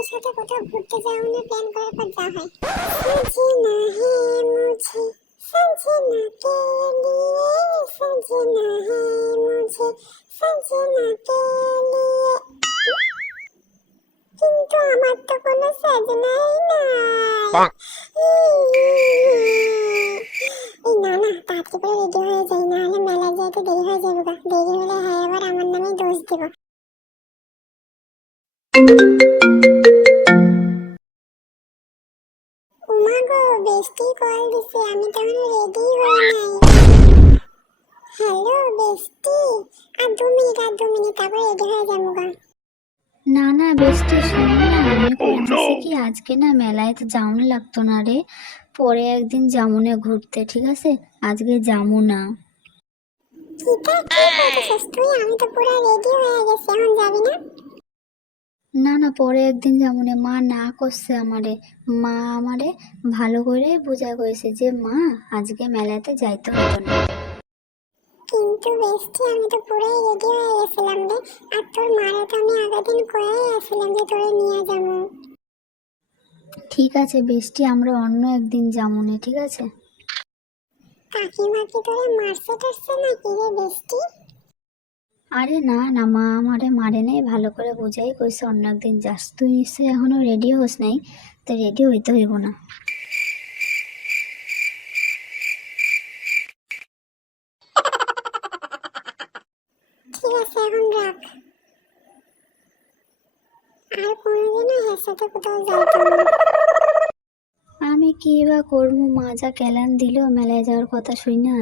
বান্ধবীর সাথে কোথাও ঘুরতে যাওয়ার প্ল্যান করার পর যা হয়। সजना है मुझे सजना के लिए सजना है मुझे सजना के लिए কিন্তু আমার তো কোনো সজনাই নাই। এই না না তাড়াতাড়ি করে রেডি হয়ে যাই, না হলে মেলায় যেতে দেরি হয়ে যাবে। দেরি হলে হ্যাঁ আবার আমার নামে দোষ দিব। উমা গো বেস্টি কল দিছে, আমি তো এখনো রেডি হই নাই। হ্যালো বেস্টি, আর 2 মিনিট তারপর রেডি হয়ে যাবো গা। না না বেস্টি শোন না, আমি কইতেছি কি আজকে না মেলায় তো যাওন লাগতো না রে, পরে একদিন যামুনে ঘুরতে, ঠিক আছে? আজকে যামু না। কিটা কি করতেছিস তুই? আমি তো পুরো রেডি হয়ে গেছি, এখন যাবি না? না না পরে একদিন যামুনে, মা না করছে আমারে। মা আমারে ভালো করে বুঝা কইছে যে মা আজকে মেলাতে যাইতে হতো না। কিন্তু বেস্টি আমি তো পুরোই রেডি হয়ে গেছিলাম রে, আর তোর মারে তো আমি আগের দিন কয়েই আসছিলাম যে তোরে নিয়ে যাবো। ঠিক আছে বেস্টি, আমরা অন্য একদিন যামুনে, ঠিক আছে? কাকিমা কি তোরে মারছে টারছে নাকি রে বেস্টি? আরে না না, মা আমারে মারে নাই, ভালো করে বুঝাই কইছে অন্য একদিন যাস। তুই নিশ্চয়ই এখনো রেডি হোস নাই, তো রেডি হইতে হইব না। ঠিক আছে এখন রাখ, আর কোনোদিনও এর সাথে কোথাও যাইতাম না। আমি কি বা করবো, মা যা কেলান দিল মেলায় যাওয়ার কথা শুই না।